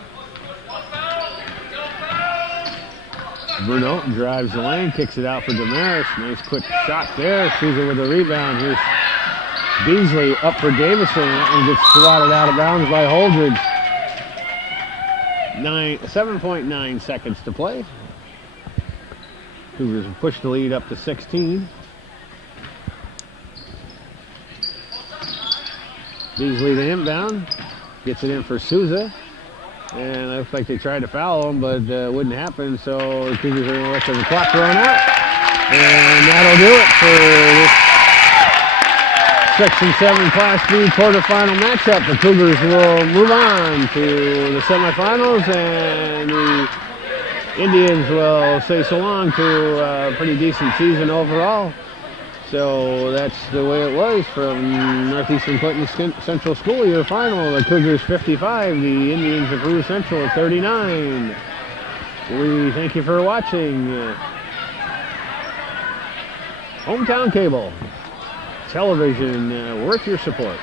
Bruno drives the lane, kicks it out for Damaris. Nice quick shot there. Souza with a rebound. Here's Beasley up for Davison. That one gets swatted out of bounds by Holdridge. 7.9 seconds to play. Cougars have pushed the lead up to 16. Beasley the inbound. Gets it in for Souza. And it looks like they tried to foul him, but it wouldn't happen. So the Cougars are going to let the clock run out. And that'll do it for this Section 7 Class B quarterfinal matchup. The Cougars will move on to the semifinals, and the Indians will say so long to a pretty decent season overall. So that's the way it was from Northeastern Clinton Central School Year Final. The Cougars 55, the Indians of Peru Central 39. We thank you for watching. Hometown Cable. Television worth your support.